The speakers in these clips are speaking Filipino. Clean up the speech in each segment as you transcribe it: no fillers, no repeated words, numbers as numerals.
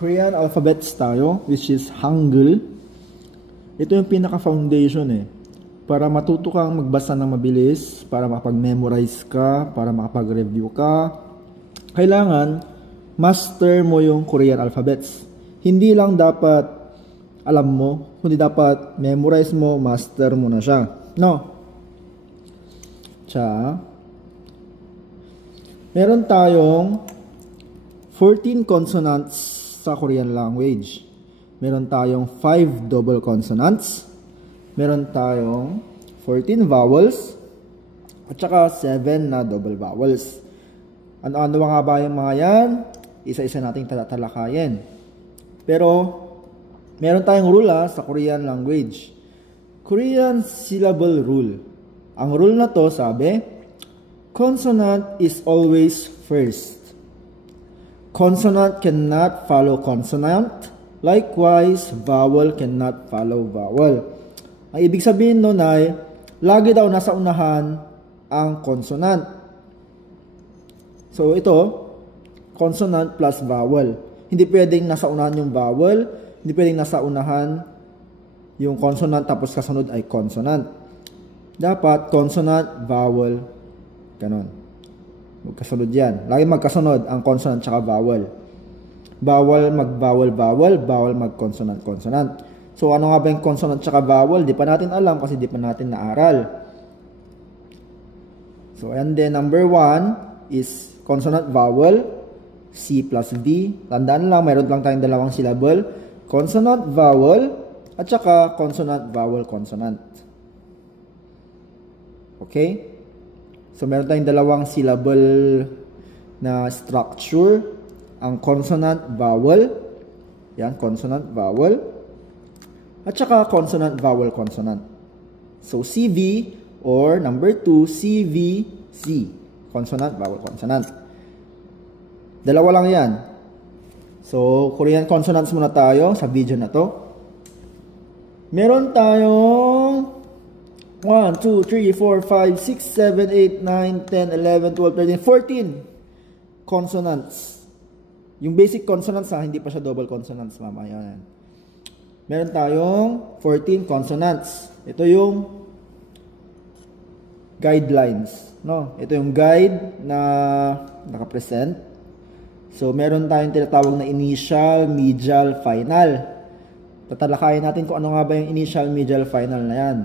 Korean alphabets tayo, which is Hangul. Ito yung pinaka-foundation para matuto kang magbasa ng mabilis, para makapag-memorize ka, para makapag-review ka. Kailangan master mo yung Korean alphabets. Hindi lang dapat alam mo, kundi dapat memorize mo, master mo na siya. No? Meron tayong 14 consonants sa Korean language. Meron tayong 5 double consonants. Meron tayong 14 vowels. At saka 7 na double vowels. Ano-ano nga ba yung mga yan? Isa-isa nating tatalakayin. Pero, meron tayong rule sa Korean language. Korean syllable rule. Ang rule na to, sabi, consonant is always first. Consonant cannot follow consonant. Likewise, vowel cannot follow vowel. Ang ibig sabihin nun ay, lagi daw nasa unahan ang consonant. So, ito, consonant plus vowel. Hindi pwedeng nasa unahan yung vowel, hindi pwedeng nasa unahan yung consonant tapos kasunod ay consonant. Dapat consonant, vowel, ganon. Magkasunod yan. Lagi magkasunod ang consonant tsaka vowel. Vowel, mag-vowel, vowel. Vowel, mag-consonant, consonant. So, ano nga ba yung consonant tsaka vowel? Di pa natin alam kasi di pa natin naaral. So, and then number 1 is consonant, vowel, C plus V. Tandaan lang, mayroon lang tayong dalawang syllable. Consonant, vowel, at saka consonant, vowel, consonant. Okay? So, meron tayong dalawang syllable na structure. Ang consonant, vowel. Yan, consonant, vowel. At saka consonant, vowel, consonant. So, CV or number 2, CVC. Consonant, vowel, consonant. Dalawa lang yan. So, Korean consonants muna tayo sa video na to. Meron tayong 1, 2, 3, 4, 5, 6, 7, 8, 9, 10, 11, 12, 13, 14 consonants. Yung basic consonants hindi pa siya double consonants mamaya yan. Meron tayong 14 consonants. Ito yung guidelines, no? Ito yung guide na naka-present. So, meron tayong tinatawag na initial, medial, final. Tatalakayin natin kung ano nga ba yung initial, medial, final na yan.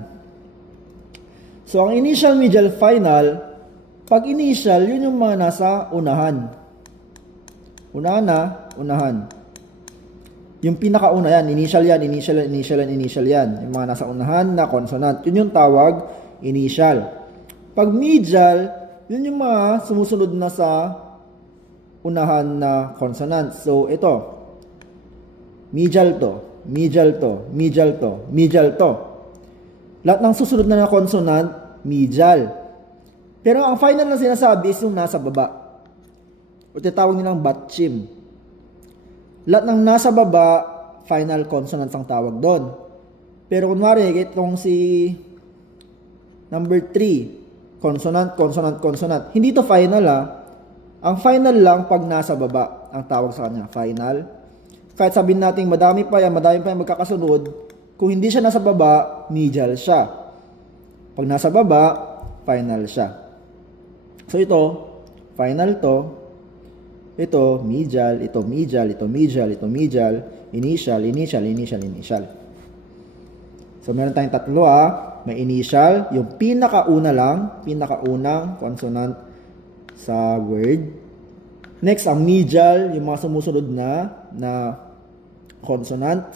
So, ang initial, medial, final, pag initial, yun yung mga nasa unahan. Unahan na, unahan. Yung pinakauna yan, initial yan, initial yan, initial yan, initial yan. Yung mga nasa unahan na consonant. Yun yung tawag, initial. Pag medial, yun yung mga sumusunod na sa unahan na consonant. So, ito. Medial to, medial to, medial to, medial to. Lahat ng susunod na consonant, medial. Pero ang final na sinasabi is yung nasa baba. O tinatawag nilang batchim. Lahat ng nasa baba, final consonants ang tawag doon. Pero kunwari, itong si number 3, consonant, consonant, consonant. Hindi to final Ang final lang pag nasa baba ang tawag sa kanya, final. Kahit sabihin natin madami pa yan magkakasunod, kung hindi siya nasa baba, medial siya. Pag nasa baba, final siya. So ito, final to. Ito, medial, ito medial, ito medial, ito medial, initial, initial, initial, initial. So meron tayong tatlo May initial, yung pinakauna lang, pinakaunang consonant sa word. Next, ang medial, yung mga sumusunod na consonant.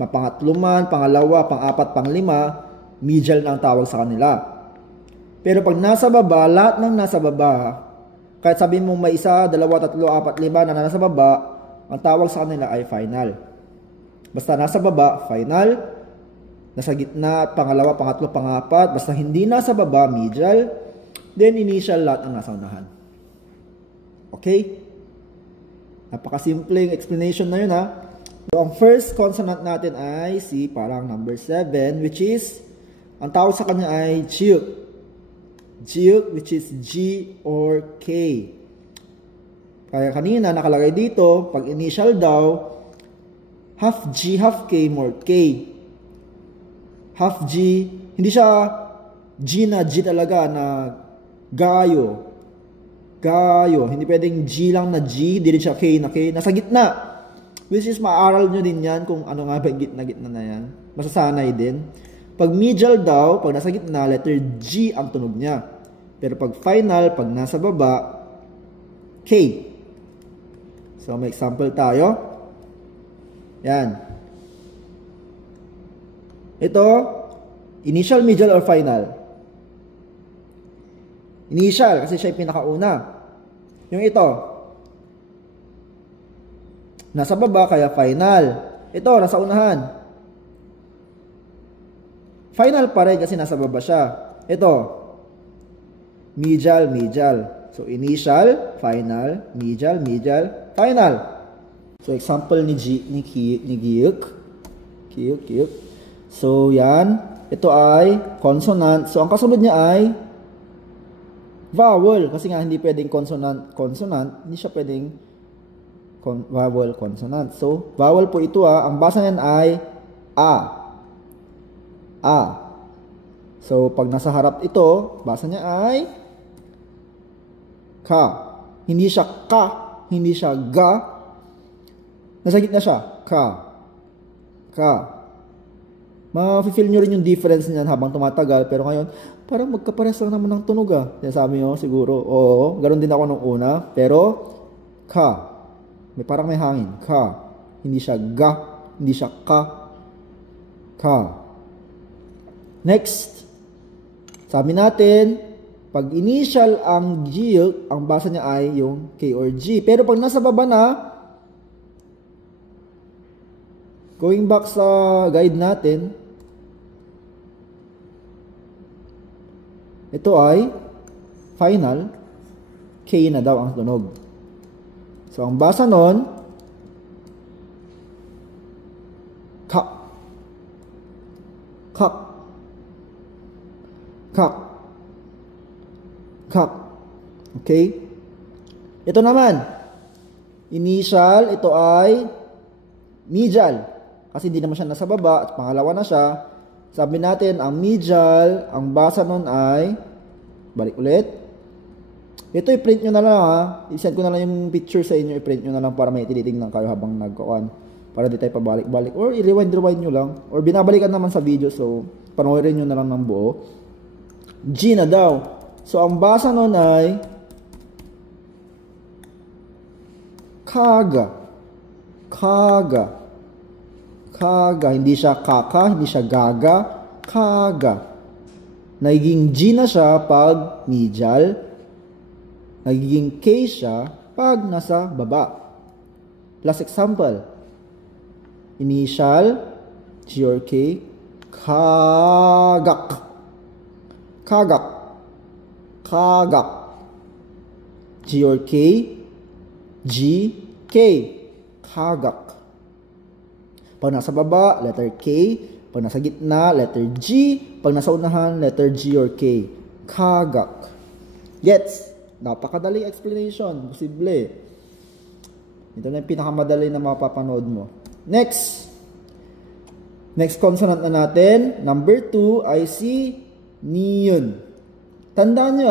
Mapangatlo man, pangalawa, pang-apat, pang-lima, medial na ang tawag sa kanila. Pero pag nasa baba, lahat ng nasa baba, kahit sabihin mo may isa, dalawa, tatlo, apat, lima na nasa baba, ang tawag sa kanila ay final. Basta nasa baba, final. Nasa gitna, pangalawa, pangatlo, pangapat. Basta hindi nasa baba, medial. Then initial, lahat ang nasa unahan. Okay? Napakasimpleng explanation na yun So, ang first consonant natin ay si parang number 7, which is, ang tawag sa kanya ay jiuk. Jiuk, which is G or K. Kaya kanina nakalagay dito, pag initial daw, half G, half K, more K. Half G, hindi siya G na G talaga na gayo. Gayo. Hindi pwedeng G lang na G, hindi rin siya K na K. Nasa gitna. Which is maaral nyo din yan kung ano nga ba gitna-gitna na yan. Masasanay din. Pag medial daw, pag nasa gitna, letter G ang tunog niya. Pero pag final, pag nasa baba, K. So, may example tayo. Yan. Ito, initial, medial, or final? Initial, kasi siya yung pinakauna. Yung ito, nasa baba, kaya final. Ito, nasa unahan. Final pa rin kasi nasa baba siya. Ito, medial, medial. So, initial, final, medial, medial, final. So, example ni Giyuk. Giyuk. So, yan. Ito ay consonant. So, ang kasunod niya ay vowel. Kasi nga, hindi pwedeng consonant. Hindi siya pwedeng vowel, consonant. So, vowel po ito Ang basa niyan ay A. A. So, pag nasa harap ito, basa niya ay ka. Hindi siya ka. Hindi siya ga. Nasa gitna siya. Ka. Ka. Ma-feel nyo rin yung difference niyan habang tumatagal. Pero ngayon, parang magkapares lang naman ng tunog Yan sabi nyo siguro. Oo, ganoon din ako nung una. Pero, ka. Parang may hangin. Ka. Hindi siya ga. Hindi siya ka. Ka. Next. Sabi natin, pag initial ang G, ang basa niya ay yung K or G. Pero pag nasa baba na, going back sa guide natin, ito ay final, K na daw ang tunog. So, ang basa nun, kak. Kak. Kak. Kak. Okay? Ito naman, initial, ito ay medial. Kasi hindi naman siya nasa baba at pangalawa na siya. Sabi natin, ang medial, ang basa nun ay, balik ulit. Ito, i-print nyo na lang I-send ko na lang yung picture sa inyo, i-print nyo na lang para may tinitingnan kayo habang nagkuhan. Para di tayo pabalik-balik. Or i-rewind nyo lang. Or binabalikan naman sa video, so panoorin nyo na lang ng buo. G na daw. So, ang basa nun ay kaga. Kaga. Kaga. Hindi siya kaka, hindi siya gaga. Kaga. Nagiging G na siya pag medial. Nagiging K siya pag nasa baba. Last example. Initial, G or K. Kagak. Kagak. Kagak. G or K. G, K. Kagak. Pag nasa baba, letter K. Pag nasa gitna, letter G. Pag nasa unahan, letter G or K. Kagak. Gets? Napakadaling explanation. Posible. Ito na yung pinakamadali na mapapanood mo. Next. Next consonant na natin. Number 2 ay si Niyun. Tandaan nyo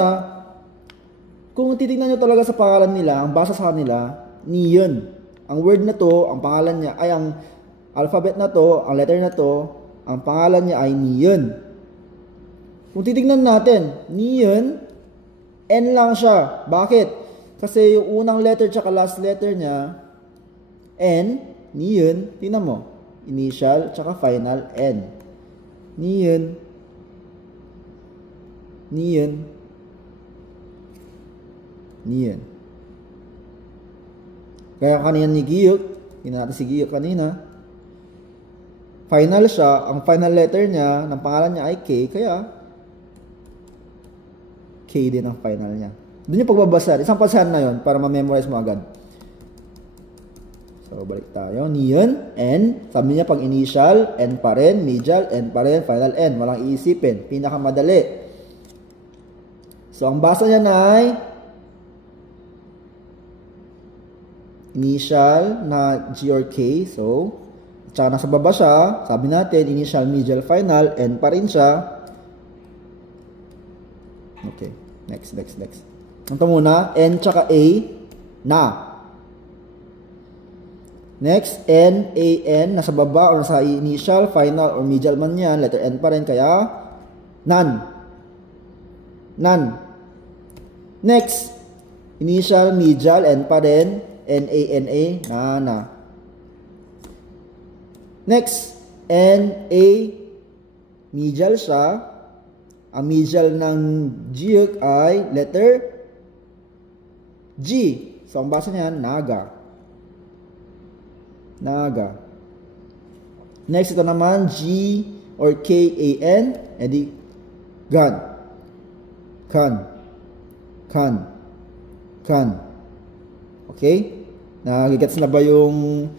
kung titignan nyo talaga sa pangalan nila, ang basa sa kanila, Niyun. Ang word na to, ang pangalan niya, ay ang alphabet na to, ang letter na to, ang pangalan niya ay Niyun. Kung titignan natin, Niyun, N lang siya. Bakit? Kasi yung unang letter tsaka last letter niya, N, Niyun, tingnan mo, initial tsaka final, N. Niyun. Niyun. Niyun. Kaya kanina ni Giyuk, natin si Giyuk kanina, final siya, ang final letter niya, ng pangalan niya ay K, kaya K din ang final niya. Doon yung pagbabasa, isang pasahan na yun para ma-memorize mo agad. So, balik tayo. Niyun, N. Sabi niya pag initial, N pa rin, medial, N pa rin, final N. Walang iisipin. Pinakamadali. So, ang basa niya na ay initial na G or K. So, tsaka nasa baba siya, sabi natin, initial, medial, final, N pa rin siya. Okay, next. Ito muna, N tsaka A, na. Next, N, A, N, nasa baba or nasa initial, final, or medial man yan, letter N pa rin, kaya, none. Next, initial, medial, N pa rin, N, A, na. Next, N, A, medial siya. Ang medial ng G ay letter G. So, ang basa niyan, naga. Next, ito naman, G or K, A, N, edi, gun. Okay? Nagigets na ba yung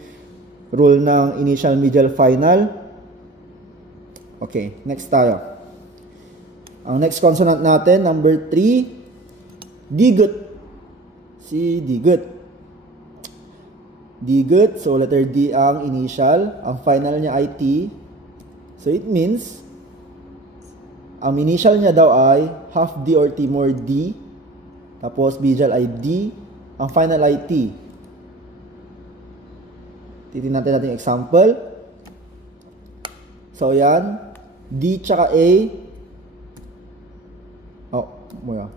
rule ng initial, medial, final? Okay, next tayo. Ang next consonant natin, number 3, digut. Si digut. So letter D ang initial. Ang final niya ay T. So it means, ang initial niya daw ay half D or T more D. Tapos medial ay D. Ang final ay T. Titingnan natin yung example. So yan, D tsaka A. 뭐야?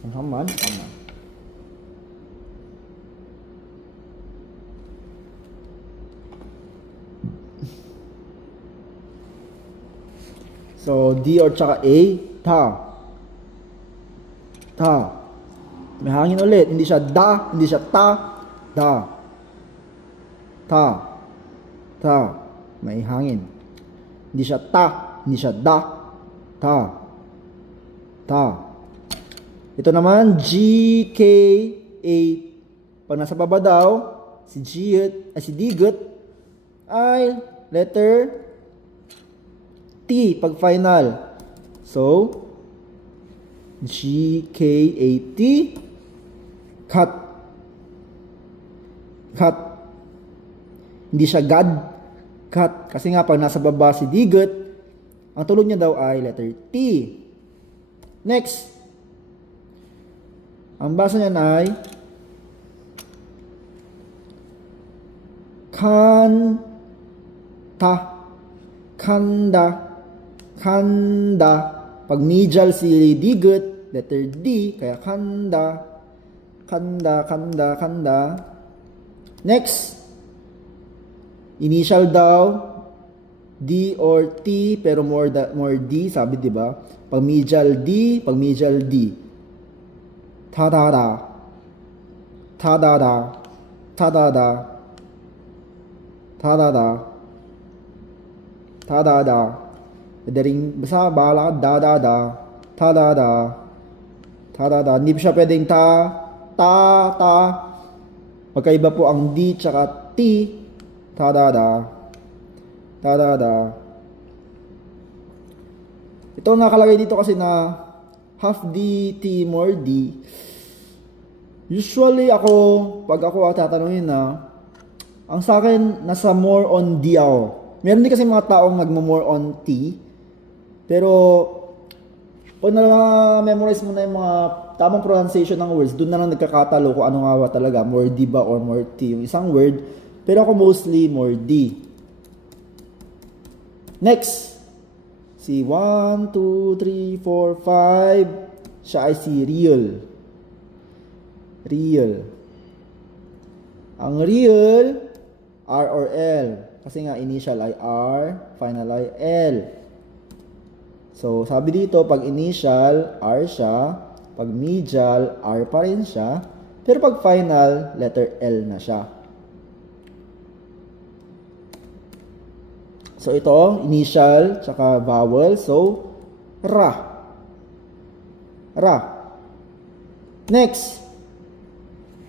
잠깐만. So D or tsaka A, ta. May hangin ulit, hindi siya da, hindi siya ta, da. Ta. May hangin. Hindi siya ta, hindi siya da. Ta. Ito naman, G, K, A. Pag nasa baba daw, si digut ay letter T pag final. So, G, K, A, T. Cut. Hindi siya gad. Cut. Kasi nga, pag nasa baba si digut, ang tulog niya daw ay letter T. Next. Ang basa niya ay kanda. Pag medial si digut, letter D, kaya kanda. Next. Initial daw D or T pero more D, sabi 'di ba? Pag medial D, Tadada. Pwedeng basta bala Tadada. Hindi siya pwedeng ta. Magkaiba po ang D tsaka T. Tadada. Ito nakalagay dito kasi na half D, T, more D. Usually pag ako tatanungin ang sa akin, nasa more on D ako. Meron din kasi mga taong nagmo-more on T. Pero, pag na-memorize mo na yung mga tamang pronunciation ng words, doon na lang nagkakatalo kung ano nga ba talaga, more D ba or more T yung isang word. Pero ako mostly more D. Next. Si 1, 2, 3, 4, 5. Siya ay si real. Ang real, R or L. Kasi nga initial ay R, final ay L. So, sabi dito, pag initial, R siya. Pag medial, R pa rin siya. Pero pag final, letter L na siya. So, ito, initial, tsaka vowel. So, ra. Next,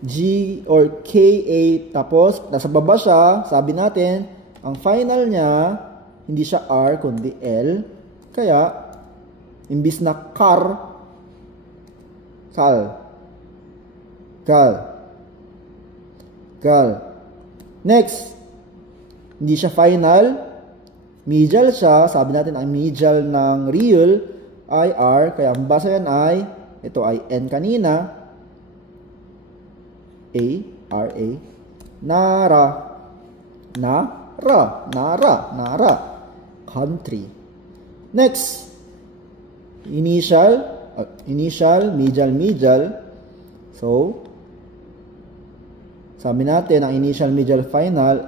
G or K-A. Tapos, nasa baba siya. Sabi natin, ang final niya, hindi siya R, kundi L. Kaya, imbis na kal. Cal. Cal. Next, hindi siya final. Medial siya. Sabi natin ang medial ng real ay R. Kaya ang basa yan ay, ito ay N kanina. A, R, A. Nara. Nara. Nara. Nara. Country. Next, initial, medial. So, sabi natin, ang initial, medial, final,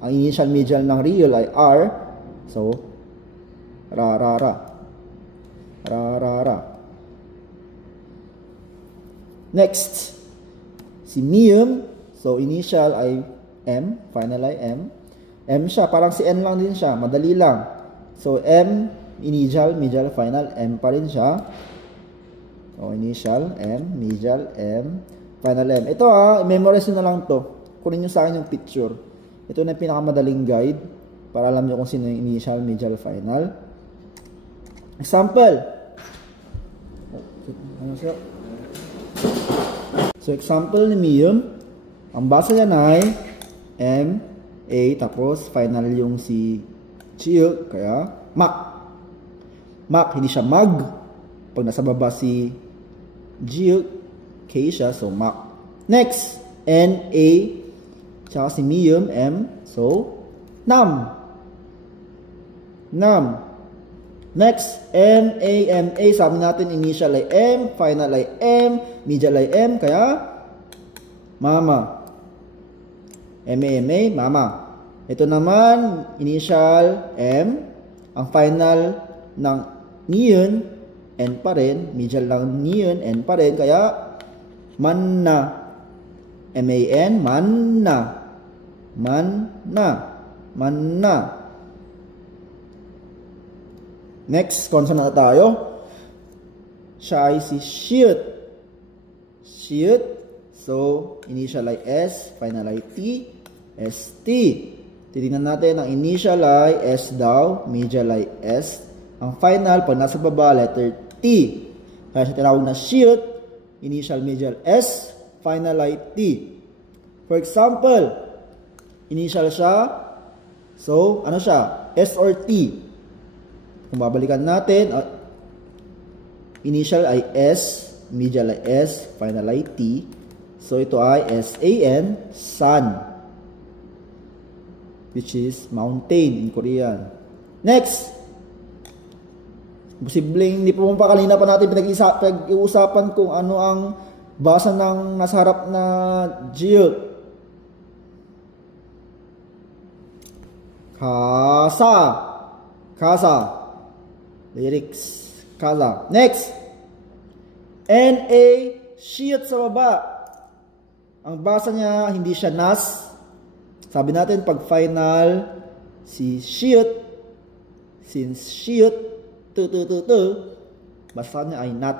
ang initial, medial ng real ay R. So, ra. Next, si Mium. So, initial ay M, final ay M. M siya, parang si N lang din siya, madali lang. So, M, initial, medial, final, M pa rin siya. O, initial, M, medial, M, final, M. Ito memorize nyo na lang to. Kunin nyo sa akin yung picture. Ito na yung pinakamadaling guide para alam nyo kung sino yung initial, medial, final. Example. So, example ni Mium. Ang basa niya ay M, A, tapos final yung si Chiu, kaya Mac. Mac, hindi siya mag. Pag nasa baba si Jiu, K siya, so Mac. Next, N, A, tsaka si Mium, M, so Nam. Nam. Next, M, A, M, A, sabi natin initial ay M, final ay M, medial ay M, kaya Mama. M, A, M, A, Mama. Ito naman, initial M, ang final ng Niyon, N pa rin, medial lang Niyon, N pa rin, kaya Manna. M-A-N, Manna. Manna. Manna. Next, consonant na tayo. Siya ay si Shoot. Shoot. So, initial ay S, final ay T, S-T. Titingnan natin, ang initial ay S daw, medial ay S. Ang final, pag nasa baba, letter T. Kaya siya tinawag na shoot, initial, medial S, final ay T. For example, initial siya, so, ano siya? S or T. Kung babalikan natin, initial ay S, medial ay S, final ay T. So, ito ay S-A-N, sun. Which is mountain in Korean. Next. Posibleng hindi po pa kanina pa natin pinag-iusapan kung ano ang basa ng nasa harap na Jiu. Kasa. Kasa. Lyrics. Kasa. Next. N-A, shoot sa baba. Ang basa niya, hindi siya nas. Sabi natin, pag final, si shoot, since shoot, basa niya ay not.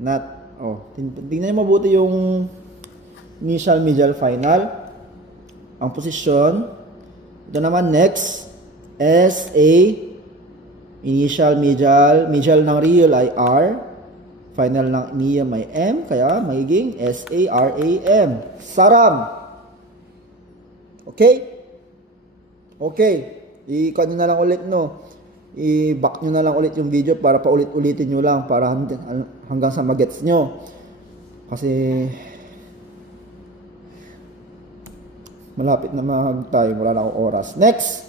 Not. Oh, tingnan niyo mabuti yung initial, medial, final. Ang posisyon. Ito naman, next. S-A, initial, medial ng real ay R. Final ng niya may M, kaya magiging S-A-R-A-M. Saram. Okay? Okay. I-cut nyo na lang ulit, no? I-back nyo na lang ulit yung video para paulit-ulitin nyo lang para hanggang sa magets nyo. Kasi malapit na mag-time. Wala na akong oras. Next.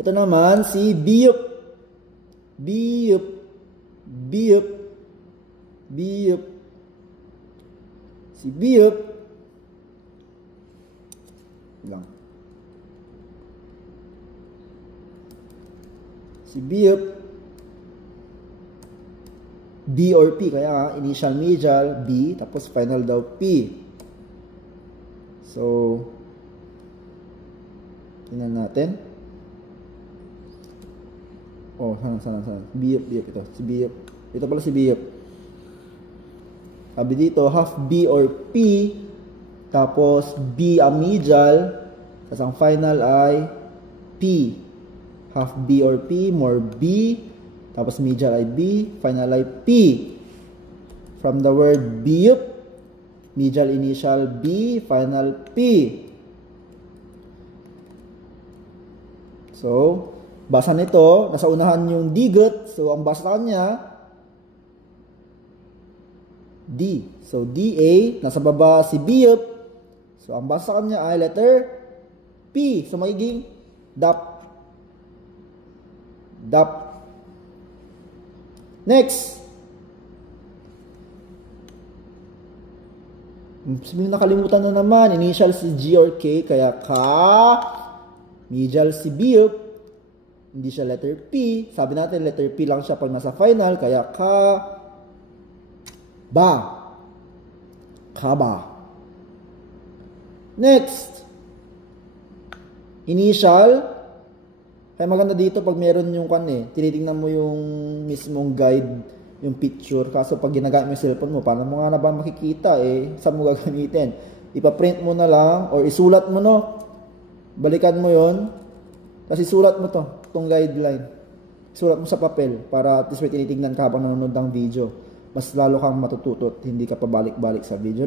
Ito naman si Biyup. Biyup. Biyup. Biyup. Si Biyup. Lang. Si Biyup. B or P. Kaya initial, medial, B. Tapos final daw P. So, tingnan natin. Oh, sana. Biyup ito. Si Biyup. Ito pala si Biyup. Sabi dito, half B or P, tapos B ang medial, tapos ang final ay P. Half B or P, more B, tapos medial ay B, final ay P. from the word biyup, medial initial B, final P. So, basa nito, nasa unahan yung digot. So, ang basa kanya, D. So, DA, nasa baba si biyup. So, ang basa kanya ay letter P. So, magiging DAP. DAP. Next. Sabihin nakalimutan na naman. Initial si G or K, kaya ka. Medial si biyup. Hindi siya letter P. Sabi natin letter P lang siya pag nasa final, kaya ka. Ba. Kaba. Next. Initial. Kaya maganda dito pag meron yung tinitingnan mo yung mismong guide, yung picture. Kaso pag ginagamit mo yung cellphone mo, paano mo nga na ba makikita saan mo gagamitin? Ipa-print mo na lang or isulat mo balikan mo yon, tapos isulat mo itong guideline. Isulat mo sa papel para at least may tinitingnan ka habang nanonood ng video. Mas lalo kang matututo at hindi ka pabalik-balik sa video,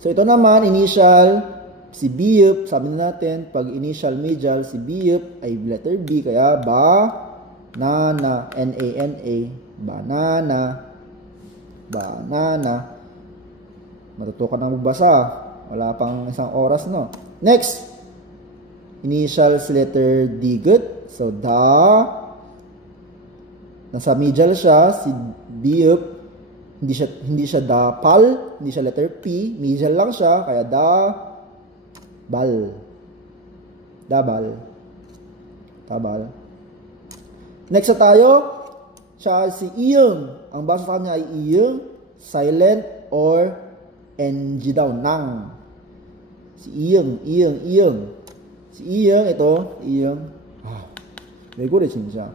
So ito naman, initial si biyup, sabi natin, pag initial medial, si biyup ay letter B, kaya banana, N-A-N-A, banana, banana. Matuto ka nang magbasa. Wala pang isang oras, Next, initial si letter D, good. So, nasa medial siya, si biyup, hindi siya dapal, hindi siya letter P, medial lang siya, kaya Dabal. Next na tayo, siya si iyong. Ang basa sa kanya ay iyong, silent or NG daw, nang. Si iyong. Si iyong, ito, iyong. Very good siya.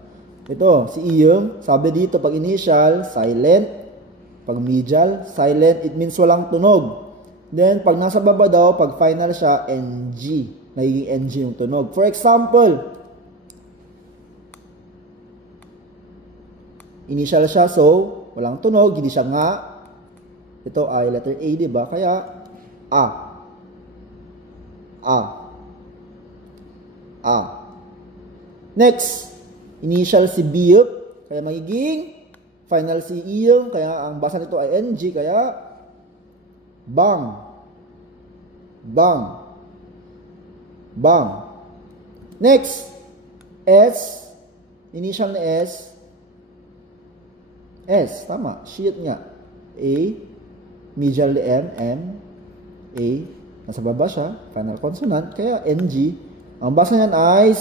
Ito, si iyong, sabi dito pag initial, silent. Pag medial, silent, it means walang tunog. Then, pag nasa baba daw, pag final siya, NG. Nagiging NG yung tunog. For example, initial siya, so, walang tunog, hindi siya nga. Ito ay letter A, diba? Kaya, A. Next, initial si biyup, kaya magiging final si iyong, kaya ang basa nito ay NG, kaya bang. Next, S, initial na S, tama, sheet nga. A, medial na M, A, nasa baba siya, final consonant, kaya NG. Ang basa niyan ay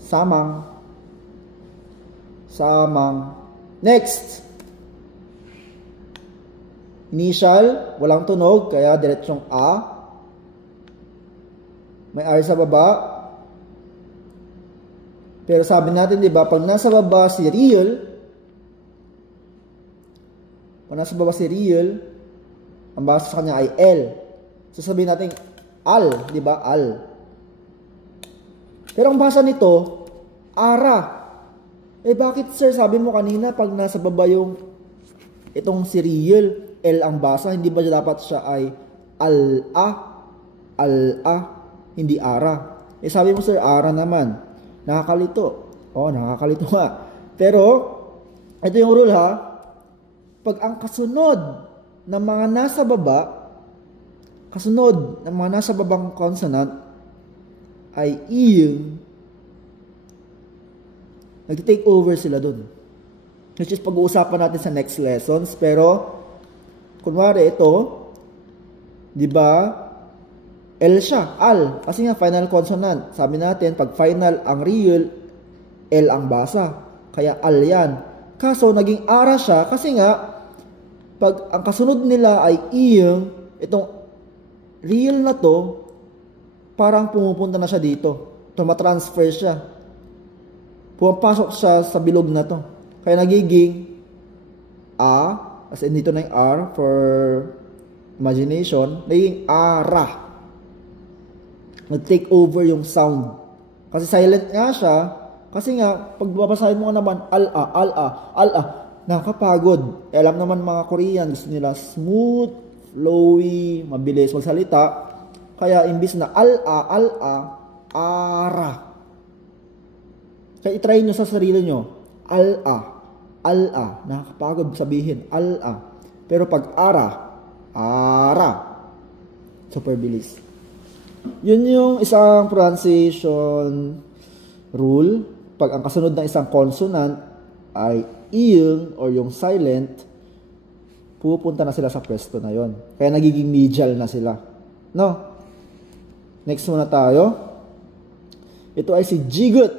samang. Next, initial, walang tunog, kaya diretsong A. May R sa baba. Pero sabi natin, di ba, pag nasa baba si real, ang basa sa kanya ay L. So sabihin natin, al, di ba, al. Pero ang basa nito, ara. Bakit sir, sabi mo kanina, pag nasa baba itong si real, L ang basa, hindi ba dapat siya ay al-a, hindi ara? Sabi mo sir, ara naman. Nakakalito. Nakakalito nga. Pero, ito yung rule pag ang kasunod ng mga nasa babang consonant ay iyong, nag-take over sila dun. Which is pag-uusapan natin sa next lessons. Pero, kunwari ito, di ba, L siya, al. Kasi nga, final consonant. Sabi natin, pag final ang real, L ang basa. Kaya al yan. Kaso, naging ara siya kasi nga, pag ang kasunod nila ay iyong, itong real na to, parang pumupunta na siya dito. Tumatransfer siya. Pumapasok siya sa bilog na to. Kaya nagiging A, as in dito na yung R for imagination, nagiging ara. Nag-take over yung sound. Kasi silent nga siya. Kasi nga, pag babasahin mo naman, al-a, nakakapagod. Alam naman mga Korean, gusto nila smooth, flowy, mabilis magsalita. Kaya imbis na ara. Kaya itry nyo sa sarili nyo. Ala. Nakakapagod sabihin. Pero pag ara. Super bilis. Yun yung isang pronunciation rule. Pag ang kasunod ng isang consonant ay iyong or yung silent, pupunta na sila sa pwesto na yon. Kaya nagiging medial na sila. No? Next muna tayo. Ito ay si jigut.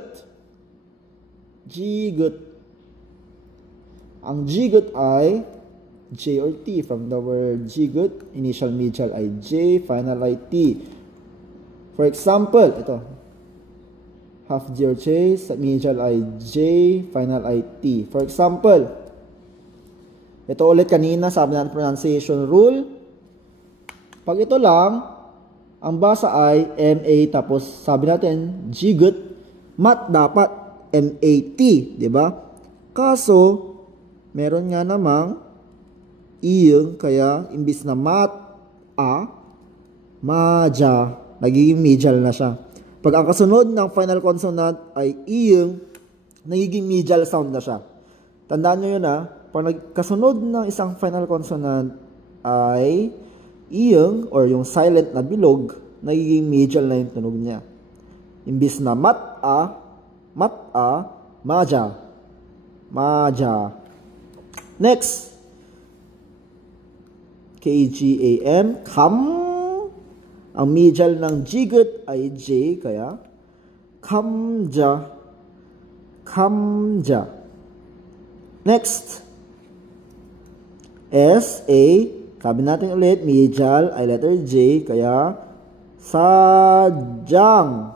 Ang jigut ay J or T. From the word jigut, initial medial ay J, final ay T. For example, ito. Half J or J, medial ay J, final ay T. For example, ito ulit kanina, sabi natin pronunciation rule. Pag ito lang, ang basa ay MA, tapos sabi natin, jigut, mat dapat MAT, di ba? Kaso, meron nga namang iyong, kaya imbis na maja, nagiging medial na siya. Pag ang kasunod ng final consonant ay iyong, nagiging medial sound na siya. Tandaan nyo yun pag nagkasunod ng isang final consonant ay iyong or yung silent na bilog, nagiging medial na yung tunog niya. Imbis na maja. Next, KGAM, kam. Ang medial ng jigut ay J, kaya kamja. Next, SA, sabi natin ulit, medial ay letter J, kaya sajang.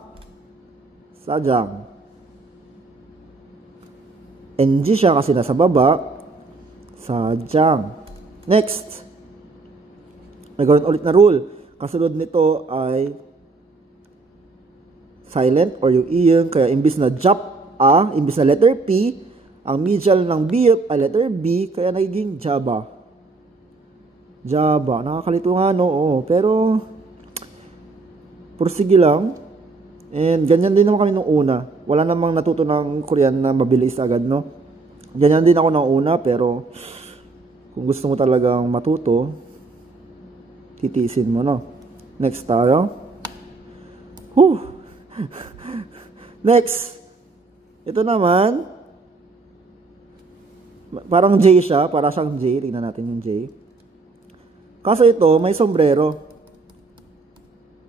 NG siya kasi nasa baba. Sajang. Next, nagkaroon ulit na rule. Kasunod nito ay silent or yung iyong, kaya imbis na imbis na letter P, ang medial ng B ay letter B, kaya nagiging jaba. Nakakalito nga, no? Oo, pero pursige lang. And ganyan din naman kami nung una. Wala namang natuto ng Korean na mabilis agad, no? Ganyan din ako nung una, pero kung gusto mo talagang matuto, titiisin mo, no? Next tayo. Next. Ito naman, parang J siya, para siyang J. Tingnan natin yung J. Kaso ito, may sombrero.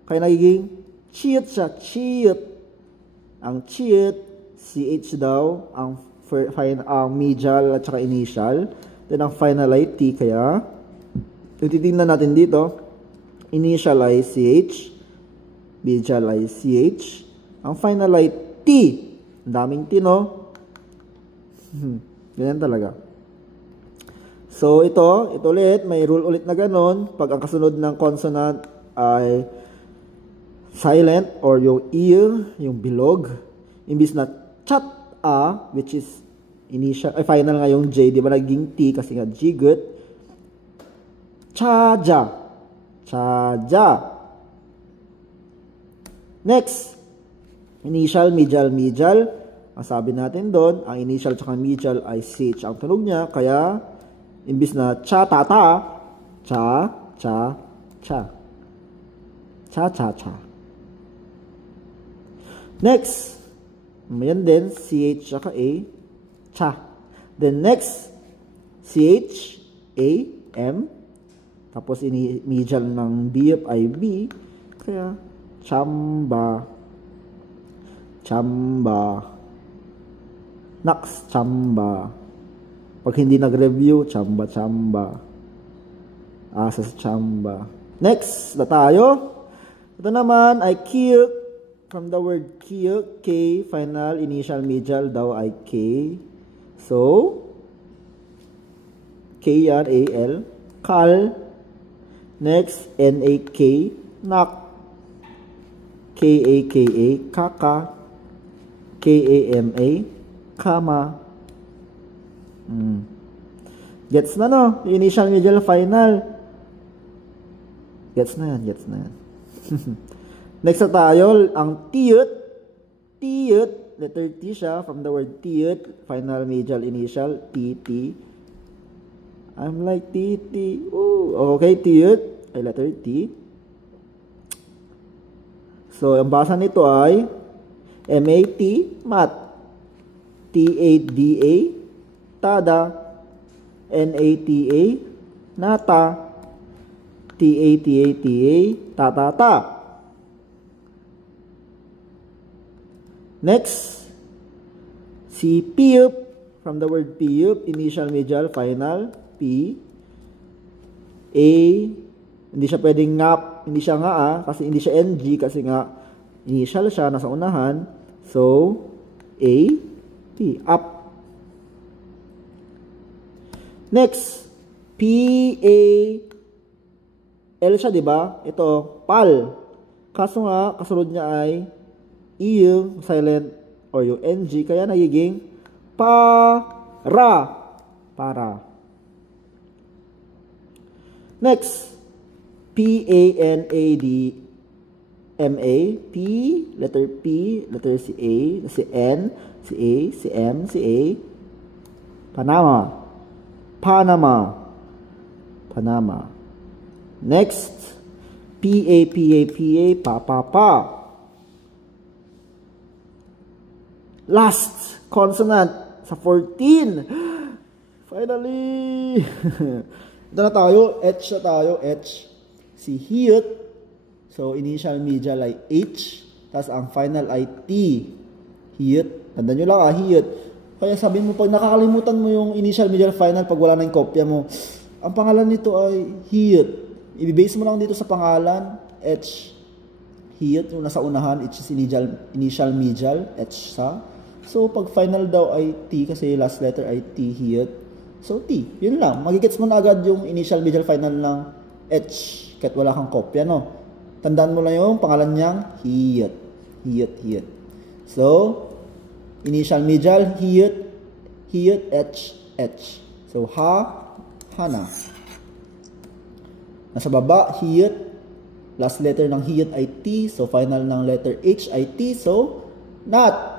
Kaya nagiging chiyut siya, chiyut. Ang chiyut, CH daw, ang medial at saka initial. Then ang final ay T, kaya titingnan natin dito, initial ay CH, medial ay CH, ang final ay T. Ang daming T, no? Ganyan talaga. So, ito ulit, may rule ulit na ganun. Pag ang kasunod ng consonant ay silent or yung ear, yung bilog, imbis na which is initial, final nga yung J, di ba naging T kasi nga jigut. Chaja. Next, initial, medial. Ang sabi natin doon, ang initial tsaka medial ay CH ang tunog niya, kaya imbis na cha. Next, yan din, CH tsaka A, cha. Then next, CH, A, M. Tapos medial ng B ay B, kaya chamba. Next, chamba. Pag hindi nag-review, chamba. Asas chamba. Next na tayo. Ito naman ay cute. From the word cute, K, final, initial, medial daw ay K. So, K yan, A-L. Kal. Next, N-A-K, nak. K-A-K-A, kaka. K-A-M-A, kama. Gets na, no? Initial, medial, final. Gets na yan, gets na yan. Next na tayo, ang tiyut. Tiyut, letter T siya, from the word tiyut, final, medial, initial, T, T. I'm like T, T. Ooh, okay, tiyut, ay letter T. So, ang basa nito ay M-A-T, mat. T-A-D-A, tada. N-A-T-A, nata. T-A-T-A-T-A, tatata. Next, si piyup, from the word piyup, initial, medial, final, P. A, hindi siya pwedeng ngap, hindi siya nga kasi hindi siya NG, kasi nga, initial siya, nasa unahan. So, A, P, up. Next, P, A, L siya, diba? Ito, pal. Kaso nga, kasunod niya ay E, silent, or yung NG, kaya nagiging para. Para. Next, P-A-N-A-D-M-A, P, letter P, letter si A, si N, si A, si M, si A, Panama. Panama. Panama. Next, P-A-P-A-P-A, pa. Last consonant sa 14. Finally! Ito na tayo, H na tayo, H. Si hiyut. So, initial, medial ay H. Tapos, ang final ay T. Hiyut. Tandaan nyo lang hiyut. Kaya sabihin mo, pag nakakalimutan mo yung initial, medial, final, pag wala na yung kopya mo, ang pangalan nito ay hiyut. I-base mo lang dito sa pangalan, H. Hiyut, yung nasa unahan, H is initial, medial, H sa. So, pag final daw ay T, kasi last letter ay T, hiyut. So, T. Yun lang. Magigets mo na agad yung initial, medial, final ng H. Kahit wala kang kopya, no? Tandaan mo lang yung pangalan niyang hiyut. Hiyut. So, initial, medial, hiyut, H, H. So, hana. Nasa baba, hiyut. Last letter ng hiyut ay T. So, final ng letter H ay T. So, not.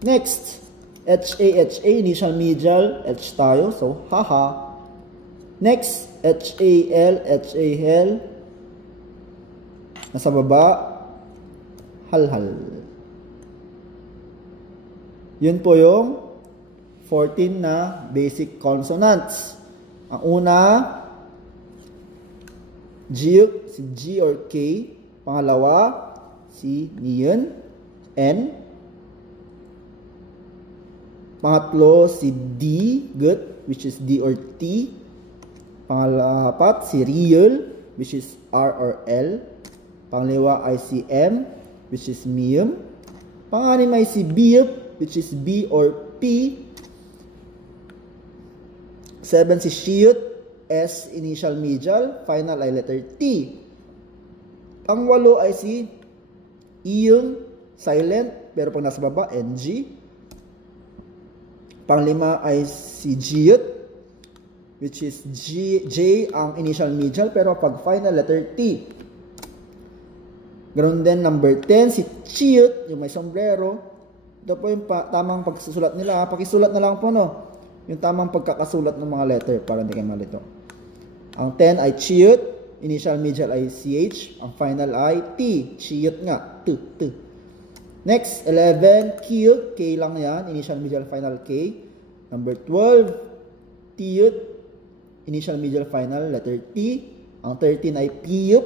Next, H-A, initial, medial, H tayo. So, haha. Next, H-A-L, nasa baba, halhal. Yun po yung 14 na basic consonants. Ang una, G, si G or K. Pangalawa, si Nian, N. Pangatlo, si D, good, which is D or T. Pangalapat, si real, which is R or L. Pangalawa ay si M, which is mium. Panganim ay si biup, which is B or P. 7, si shiyut, S, initial, medial. Final ay letter T. Pangwalo ay si iyum, silent, pero pag nasa baba, NG. Panglima ay si jiyut, which is J ang initial, medial, pero pag final, letter T. Ganoon din, number 10, si chiyut, yung may sombrero. Ito po yung tamang pagsusulat nila. Pakisulat na lang po, no? Yung tamang pagkakasulat ng mga letter para hindi kayo malito. Ang 10 ay chiyut, initial, medial ay CH, ang final ay T, chiyut nga, T. Next, 11, K, K lang yan, initial, medial, final, K. Number 12, tiyut, initial, medial, final, letter T. Ang 13 ay piyup,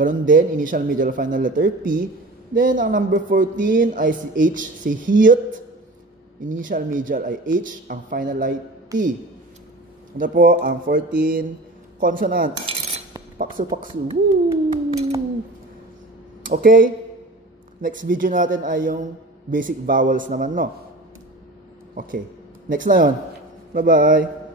ganoon din, initial, medial, final, letter P. Then, ang number 14 ay si H, si hiyut, initial, medial ay H, ang final ay T. Ito po, ang 14 consonants. Paksu. Woo! Okay? Next video natin ay yung basic vowels naman, no? Okay. Next na yun. Bye-bye.